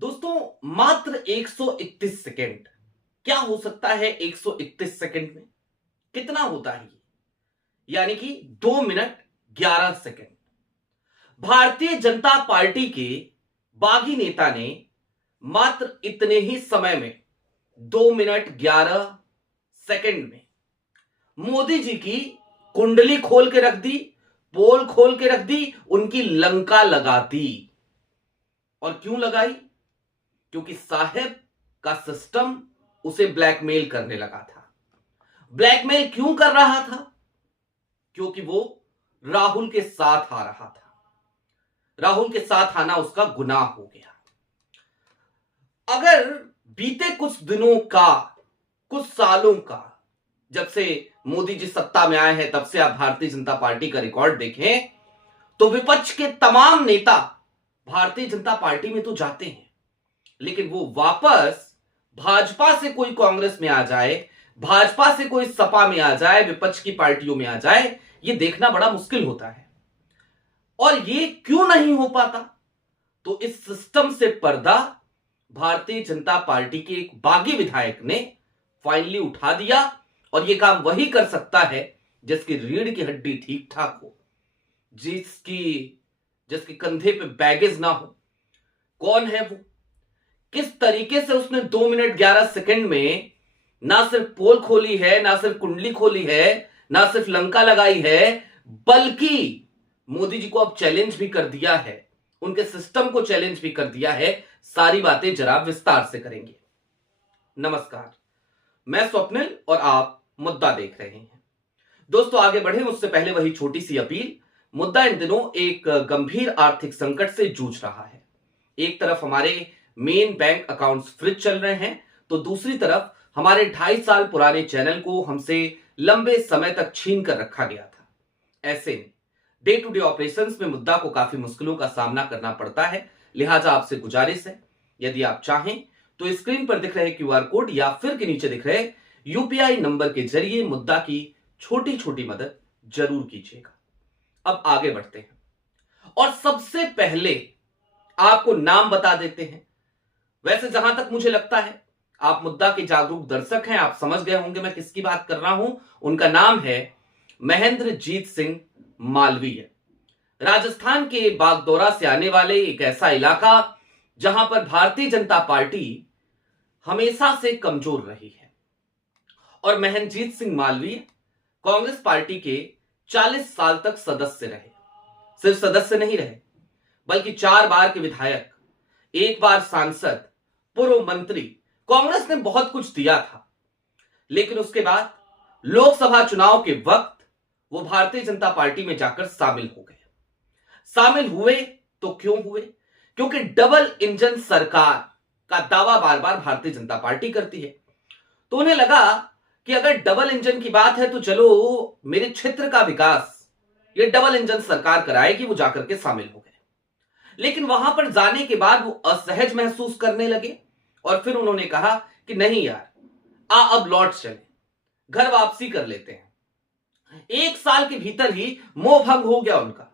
दोस्तों मात्र 131 सेकेंड। क्या हो सकता है 131 सेकेंड में? कितना होता है ये? यानी कि 2 minute 11 second. Bharatiya Janata party के बागी नेता ने मात्र इतने ही समय में 2 मिनट 11 सेकेंड में मोदी जी की कुंडली खोल के रख दी, पोल खोल के रख दी, उनकी लंका लगा दी। और क्यों लगाई? क्योंकि साहेब का सिस्टम उसे ब्लैकमेल करने लगा था। ब्लैकमेल क्यों कर रहा था? क्योंकि वो राहुल के साथ आ रहा था। राहुल के साथ आना उसका गुनाह हो गया। अगर बीते कुछ दिनों का, कुछ सालों का, जब से मोदी जी सत्ता में आए हैं तब से आप भारतीय जनता पार्टी का रिकॉर्ड देखें तो विपक्ष के तमाम नेता भारतीय जनता पार्टी में तो जाते हैं, लेकिन वो वापस भाजपा से कोई कांग्रेस में आ जाए, भाजपा से कोई सपा में आ जाए, विपक्ष की पार्टियों में आ जाए, ये देखना बड़ा मुश्किल होता है। और ये क्यों नहीं हो पाता? तो इस सिस्टम से पर्दा भारतीय जनता पार्टी के एक बागी विधायक ने फाइनली उठा दिया। और ये काम वही कर सकता है जिसकी रीढ़ की हड्डी ठीक ठाक हो, जिसके कंधे पे बैगेज ना हो। कौन है वो? किस तरीके से उसने 2 मिनट 11 सेकंड में ना सिर्फ पोल खोली है, ना सिर्फ कुंडली खोली है, ना सिर्फ लंका लगाई है, बल्कि मोदी जी को अब चैलेंज भी कर दिया है, उनके सिस्टम को चैलेंज भी कर दिया है। सारी बातें जरा विस्तार से करेंगे। नमस्कार, मैं स्वप्निल और आप मुद्दा देख रहे हैं। दोस्तों आगे बढ़े उससे पहले वही छोटी सी अपील। मुद्दा इन दिनों एक गंभीर आर्थिक संकट से जूझ रहा है। एक तरफ हमारे मेन बैंक अकाउंट्स फ्रीज चल रहे हैं, तो दूसरी तरफ हमारे 2.5 साल पुराने चैनल को हमसे लंबे समय तक छीन कर रखा गया था। ऐसे में डे टू डे ऑपरेशंस में मुद्दा को काफी मुश्किलों का सामना करना पड़ता है। लिहाजा आपसे गुजारिश है, यदि आप चाहें तो स्क्रीन पर दिख रहे क्यूआर कोड या फिर के नीचे दिख रहे यूपीआई नंबर के जरिए मुद्दा की छोटी छोटी मदद जरूर कीजिएगा। अब आगे बढ़ते हैं और सबसे पहले आपको नाम बता देते हैं। वैसे जहां तक मुझे लगता है आप मुद्दा के जागरूक दर्शक हैं, आप समझ गए होंगे मैं किसकी बात कर रहा हूं। उनका नाम है महेंद्रजीत सिंह मालवीय। राजस्थान के बागदौरा से आने वाले एक ऐसा इलाका जहां पर भारतीय जनता पार्टी हमेशा से कमजोर रही है। और महेंद्रजीत सिंह मालवीय कांग्रेस पार्टी के 40 साल तक सदस्य रहे। सिर्फ सदस्य नहीं रहे, बल्कि 4 बार के विधायक, 1 बार सांसद, पूर्व मंत्री। कांग्रेस ने बहुत कुछ दिया था, लेकिन उसके बाद लोकसभा चुनाव के वक्त वो भारतीय जनता पार्टी में जाकर शामिल हो गए। शामिल हुए तो क्यों हुए? क्योंकि डबल इंजन सरकार का दावा बार बार भारतीय जनता पार्टी करती है। तो उन्हें लगा कि अगर डबल इंजन की बात है तो चलो मेरे क्षेत्र का विकास ये डबल इंजन सरकार कराएगी। वो जाकर के शामिल हो गए, लेकिन वहां पर जाने के बाद वो असहज महसूस करने लगे और फिर उन्होंने कहा कि नहीं यार, अब लौट चले, घर वापसी कर लेते हैं। 1 साल के भीतर ही मोह भंग हो गया उनका।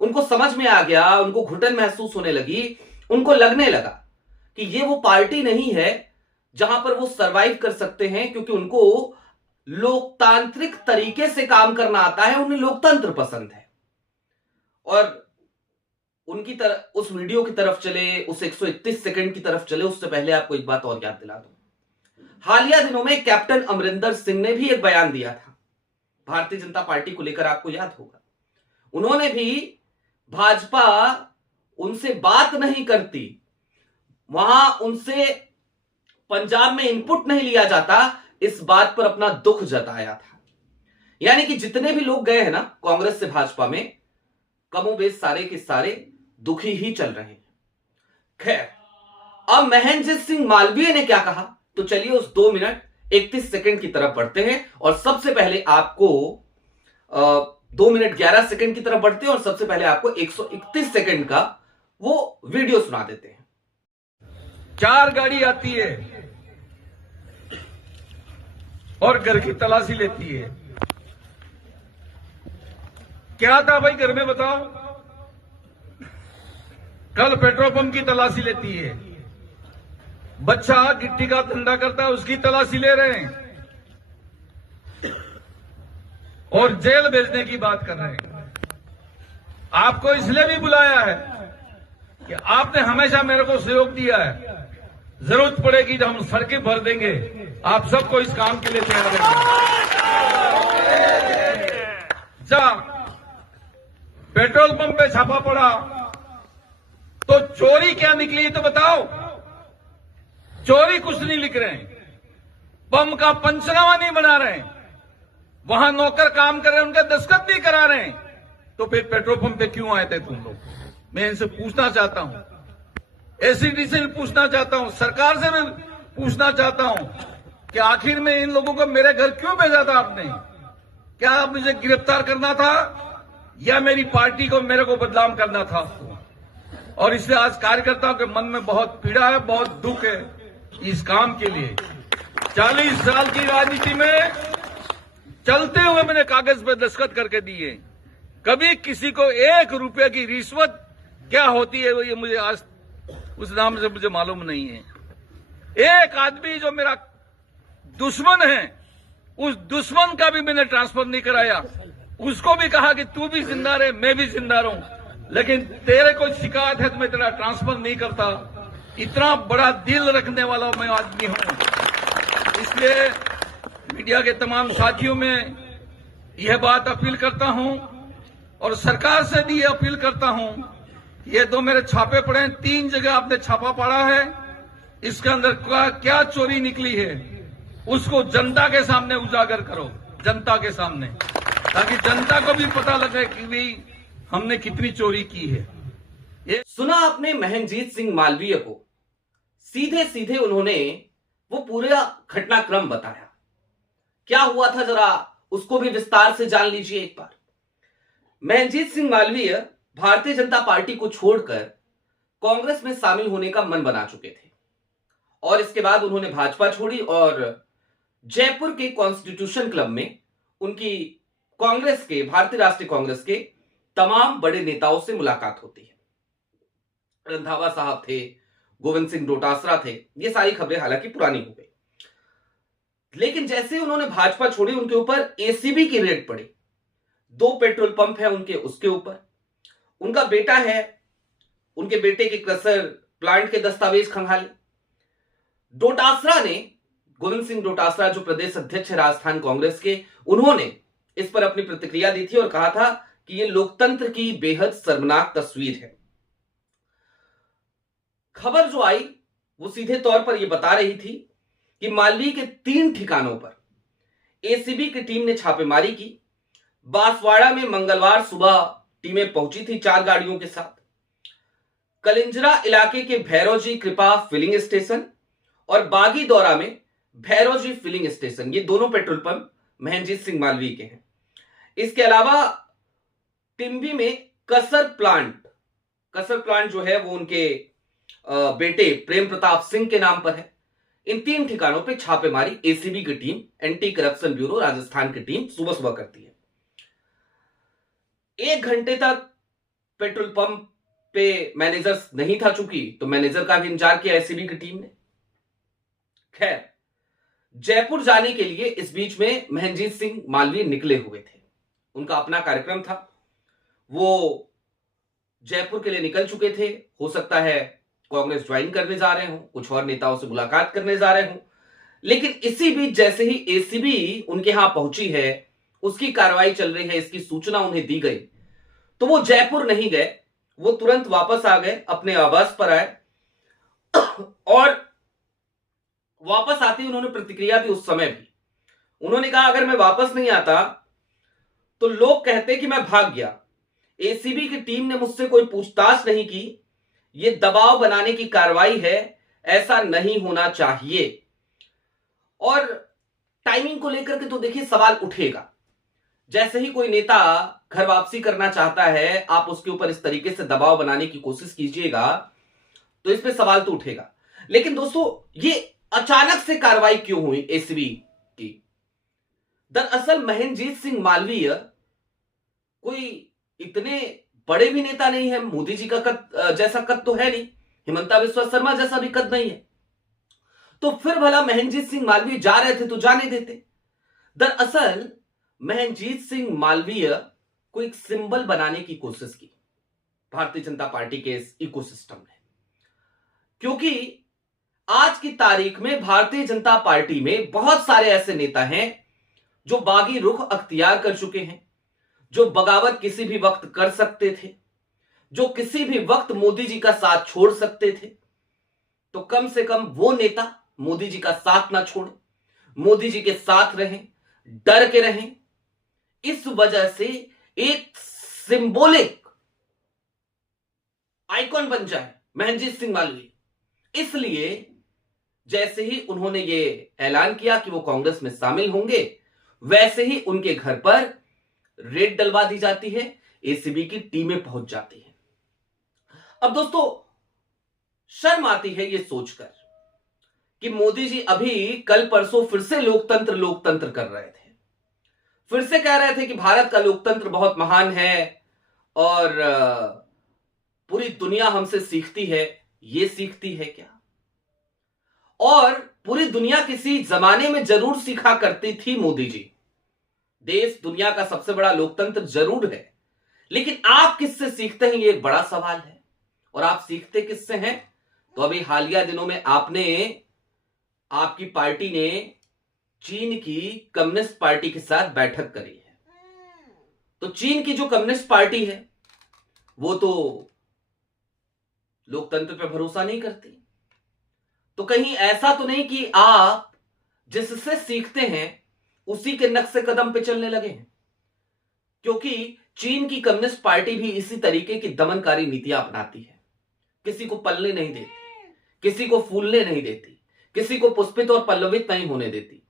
उनको समझ में आ गया, उनको घुटन महसूस होने लगी। उनको लगने लगा कि ये वो पार्टी नहीं है जहां पर वो सरवाइव कर सकते हैं, क्योंकि उनको लोकतांत्रिक तरीके से काम करना आता है, उन्हें लोकतंत्र पसंद है। और उनकी तरफ, उस वीडियो की तरफ चले, उस 131 सेकंड की तरफ चले उससे पहले आपको एक बात और याद दिला दूं। हालिया दिनों में कैप्टन अमरिंदर सिंह ने भी एक बयान दिया था भारतीय जनता पार्टी को लेकर, आपको याद होगा। उन्होंने भी भाजपा उनसे बात नहीं करती, वहां उनसे पंजाब में इनपुट नहीं लिया जाता, इस बात पर अपना दुख जताया था। यानी कि जितने भी लोग गए हैं ना कांग्रेस से भाजपा में, कमोबेश सारे के सारे दुखी ही चल रहे हैं। खैर, अब महेंद्रजीत सिंह मालवीय ने क्या कहा, तो चलिए उस 2 मिनट 31 सेकंड की तरफ बढ़ते हैं। और सबसे पहले आपको 2 मिनट 11 सेकंड की तरफ बढ़ते हैं और सबसे पहले आपको 131 सेकंड का वो वीडियो सुना देते हैं। 4 गाड़ी आती है और घर की तलाशी लेती है। क्या था भाई घर में बताओ? कल पेट्रोल पंप की तलाशी लेती है, बच्चा गिट्टी का धंधा करता है, उसकी तलाशी ले रहे हैं और जेल भेजने की बात कर रहे हैं। आपको इसलिए भी बुलाया है कि आपने हमेशा मेरे को सहयोग दिया है। जरूरत पड़ेगी तो हम सड़कें भर देंगे, आप सबको इस काम के लिए तैयार रखेंगे। जा पेट्रोल पंप पे छापा पड़ा तो चोरी क्या निकली तो बताओ। चोरी कुछ नहीं लिख रहे हैं, पंप का पंचनामा नहीं बना रहे हैं, वहां नौकर काम कर रहे हैं, उनके दस्तखत नहीं करा रहे हैं, तो फिर पेट्रोल पंप पे क्यों आए थे तुम लोग? मैं इनसे पूछना चाहता हूं, एसीडी से भी पूछना चाहता हूं, सरकार से भी पूछना चाहता हूं कि आखिर में इन लोगों को मेरे घर क्यों भेजा था आपने? क्या आप मुझे गिरफ्तार करना था या मेरी पार्टी को, मेरे को बदनाम करना था? और इसलिए आज कार्यकर्ताओं के मन में बहुत पीड़ा है, बहुत दुख है इस काम के लिए। 40 साल की राजनीति में चलते हुए मैंने कागज पे दस्तखत करके दिए, कभी किसी को 1 रुपए की रिश्वत क्या होती है ये मुझे आज उस नाम से मुझे मालूम नहीं है। एक आदमी जो मेरा दुश्मन है, उस दुश्मन का भी मैंने ट्रांसफर नहीं कराया, उसको भी कहा कि तू भी जिंदा रहे, मैं भी जिंदा रहूं, लेकिन तेरे को शिकायत है तो मैं तेरा ट्रांसफर नहीं करता। इतना बड़ा दिल रखने वाला मैं आदमी हूं। इसलिए मीडिया के तमाम साथियों में यह बात अपील करता हूं और सरकार से भी यह अपील करता हूं, ये 2 मेरे छापे पड़े हैं, 3 जगह आपने छापा पड़ा है, इसके अंदर क्या चोरी निकली है उसको जनता के सामने उजागर करो, जनता के सामने, ताकि जनता को भी पता लगे कि भाई हमने कितनी चोरी की है। ये सुना आपने महंजीत सिंह मालवीय को, सीधे सीधे उन्होंने वो पूरा घटनाक्रम बताया। क्या हुआ था जरा उसको भी विस्तार से जान लीजिए एक बार। महंजीत सिंह मालवीय भारतीय जनता पार्टी को छोड़कर कांग्रेस में शामिल होने का मन बना चुके थे और इसके बाद उन्होंने भाजपा छोड़ी और जयपुर के कॉन्स्टिट्यूशन क्लब में उनकी कांग्रेस के, भारतीय राष्ट्रीय कांग्रेस के तमाम बड़े नेताओं से मुलाकात होती है। रंधावा साहब थे, गोविंद सिंह डोटासरा थे, ये सारी खबरें हालांकि पुरानी हो गई। लेकिन जैसे उन्होंने भाजपा छोड़ी, उनके ऊपर एसीबी की रेड पड़ी। 2 पेट्रोल पंप है उनके, उसके ऊपर उनका बेटा है, उनके बेटे के क्रशर प्लांट के दस्तावेज खंगाले। डोटासरा ने, गोविंद सिंह डोटासरा जो प्रदेश अध्यक्ष है राजस्थान कांग्रेस के, उन्होंने इस पर अपनी प्रतिक्रिया दी थी और कहा था कि यह लोकतंत्र की बेहद शर्मनाक तस्वीर है। खबर जो आई वो सीधे तौर पर यह बता रही थी कि मालवीय के 3 ठिकानों पर एसीबी की टीम ने छापेमारी की। बांसवाड़ा में मंगलवार सुबह टीमें पहुंची थी 4 गाड़ियों के साथ। कलिंजरा इलाके के भैरवजी कृपा फिलिंग स्टेशन और बागीदौरा में भैरवजी फिलिंग स्टेशन, ये दोनों पेट्रोल पंप महंजीत सिंह मालवीय के हैं। इसके अलावा टिम्बी में कसर प्लांट जो है वो उनके बेटे प्रेम प्रताप सिंह के नाम पर है। इन 3 ठिकानों पे छापेमारी एसीबी की team, anti corruption bureau Rajasthan की टीम सुबह सुबह करती है। 1 घंटे तक पेट्रोल पंप पे मैनेजर नहीं था, चूंकि तो मैनेजर का भी इंतजार किया एसीबी की टीम ने। खैर, जयपुर जाने के लिए इस बीच में महंजीत सिंह मालवीय निकले हुए थे। उनका अपना कार्यक्रम था, वो जयपुर के लिए निकल चुके थे। हो सकता है कांग्रेस ज्वाइन करने जा रहे हो, कुछ और नेताओं से मुलाकात करने जा रहे हो। लेकिन इसी बीच जैसे ही एसीबी उनके यहां पहुंची है, उसकी कार्रवाई चल रही है, इसकी सूचना उन्हें दी गई, तो वो जयपुर नहीं गए, वो तुरंत वापस आ गए, अपने आवास पर आए और वापस आते ही उन्होंने प्रतिक्रिया दी। उस समय भी उन्होंने कहा, अगर मैं वापस नहीं आता तो लोग कहते कि मैं भाग गया। एसीबी की टीम ने मुझसे कोई पूछताछ नहीं की, यह दबाव बनाने की कार्रवाई है, ऐसा नहीं होना चाहिए। और टाइमिंग को लेकर के तो देखिए सवाल उठेगा। जैसे ही कोई नेता घर वापसी करना चाहता है, आप उसके ऊपर इस तरीके से दबाव बनाने की कोशिश कीजिएगा तो इसमें सवाल तो उठेगा। लेकिन दोस्तों, ये अचानक से कार्रवाई क्यों हुई एसीबी की? दरअसल महंजीत सिंह मालवीय कोई इतने बड़े भी नेता नहीं है, मोदी जी का कद जैसा कद तो है नहीं, हिमंता बिस्वा शर्मा जैसा भी कद नहीं है। तो फिर भला महेंद्रजीत सिंह मालवीय जा रहे थे तो जाने देते। दरअसल महेंद्रजीत सिंह मालवीय को एक सिंबल बनाने की कोशिश की भारतीय जनता पार्टी के इस इकोसिस्टम ने, क्योंकि आज की तारीख में भारतीय जनता पार्टी में बहुत सारे ऐसे नेता हैं जो बागी रुख अख्तियार कर चुके हैं, जो बगावत किसी भी वक्त कर सकते थे, जो किसी भी वक्त मोदी जी का साथ छोड़ सकते थे। तो कम से कम वो नेता मोदी जी का साथ ना छोड़े, मोदी जी के साथ रहें, डर के रहें। इस वजह से एक सिंबॉलिक आइकॉन बन जाए महेंद्रजीत सिंह मालवीय। इसलिए जैसे ही उन्होंने ये ऐलान किया कि वो कांग्रेस में शामिल होंगे, वैसे ही उनके घर पर रेड डलवा दी जाती है, एसीबी की टीमें पहुंच जाती हैं। अब दोस्तों शर्म आती है ये सोचकर कि मोदी जी अभी कल परसों फिर से लोकतंत्र कर रहे थे, फिर से कह रहे थे कि भारत का लोकतंत्र बहुत महान है और पूरी दुनिया हमसे सीखती है। ये सीखती है क्या? और पूरी दुनिया किसी जमाने में जरूर सीखा करती थी मोदी जी। देश दुनिया का सबसे बड़ा लोकतंत्र जरूर है, लेकिन आप किससे सीखते हैं, ये एक बड़ा सवाल है। और आप सीखते किससे हैं? तो अभी हालिया दिनों में आपकी पार्टी ने चीन की कम्युनिस्ट पार्टी के साथ बैठक करी है। तो चीन की जो कम्युनिस्ट पार्टी है वो तो लोकतंत्र पर भरोसा नहीं करती। तो कहीं ऐसा तो नहीं कि आप जिससे सीखते हैं उसी के नक्शे कदम पे चलने लगे हैं, क्योंकि चीन की कम्युनिस्ट पार्टी भी इसी तरीके की दमनकारी नीतियां अपनाती है। किसी को पलने नहीं देती, किसी को फूलने नहीं देती, किसी को पुष्पित और पल्लवित नहीं होने देती,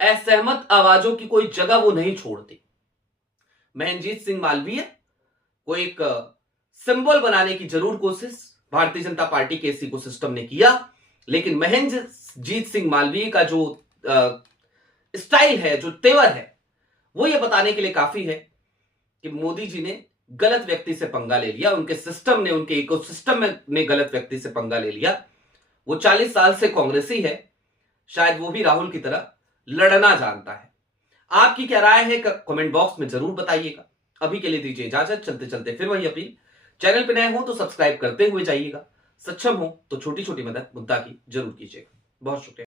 असहमत आवाजों की कोई जगह वो नहीं छोड़ती। महेंद्रजीत सिंह मालवीय को एक सिंबल बनाने की जरूर कोशिश भारतीय जनता पार्टी के इस इकोसिस्टम ने किया, लेकिन महेंद्रजीत सिंह मालवीय का जो स्टाइल है, जो तेवर है, वो ये बताने के लिए काफी है कि मोदी जी ने गलत व्यक्ति से पंगा ले लिया, उनके सिस्टम ने, उनके इकोसिस्टम ने गलत व्यक्ति से पंगा ले लिया। वो 40 साल से कांग्रेसी है, शायद वो भी राहुल की तरह लड़ना जानता है। आपकी क्या राय है कमेंट बॉक्स में जरूर बताइएगा। अभी के लिए दीजिए इजाजत, चलते चलते फिर वही अपील, चैनल पे नए हो तो सब्सक्राइब करते हुए जाइएगा, सक्षम हो तो छोटी छोटी मदद मुद्दा की जरूर कीजिएगा। बहुत शुक्रिया।